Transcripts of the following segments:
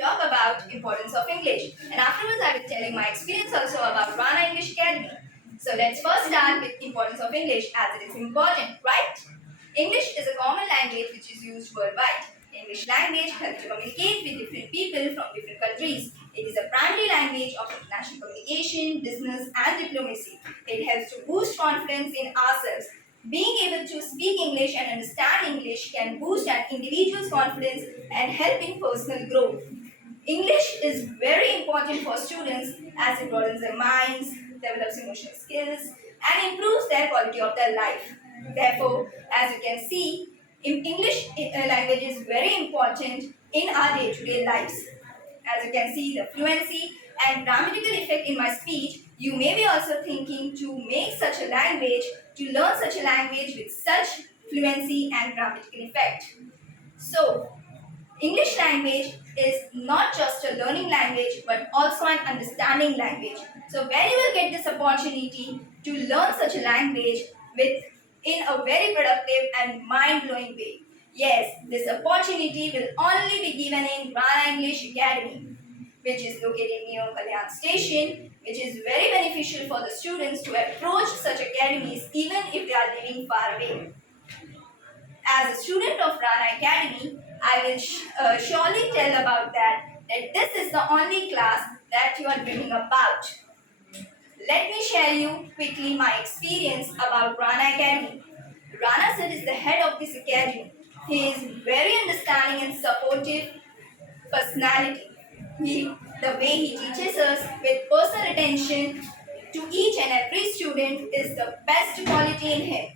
talk about importance of English. And afterwards, I will tell you my experience also about Rana English Academy. So let's first start with importance of English as it is important, right? English is a common language which is used worldwide. English language helps to communicate with different people from different countries. It is a primary language of international communication, business, and diplomacy. It helps to boost confidence in ourselves. Being able to speak English and understand English can boost an individual's confidence and help in personal growth. English is very important for students as it broadens their minds, develops emotional skills, and improves their quality of their life. Therefore, as you can see, English language is very important in our day-to-day lives. As you can see, the fluency and grammatical effect in my speech, you may be also thinking to make such a language, to learn such a language with such fluency and grammatical effect. So, English language is not just a learning language but also an understanding language. So when you will get this opportunity to learn such a language with in a very productive and mind-blowing way. Yes, this opportunity will only be given in Rana English Academy, which is located near Kalyan Station, which is very beneficial for the students to approach such academies even if they are living far away. As a student of Rana Academy, I will surely tell about that this is the only class that you are dreaming about. Let me share you quickly my experience about Rana Academy. Rana sir is the head of this academy. He is very understanding and supportive personality. The way he teaches us with personal attention to each and every student is the best quality in him.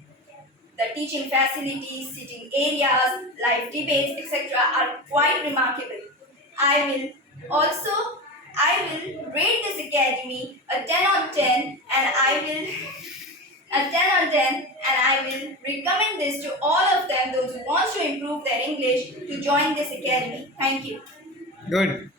The teaching facilities, sitting areas, live debates, etc. are quite remarkable. I will also I will rate this academy a 10 on 10 and I will a 10 on 10 and I will recommend this to all of them, those who want to improve their English, to join this academy. Thank you. Good.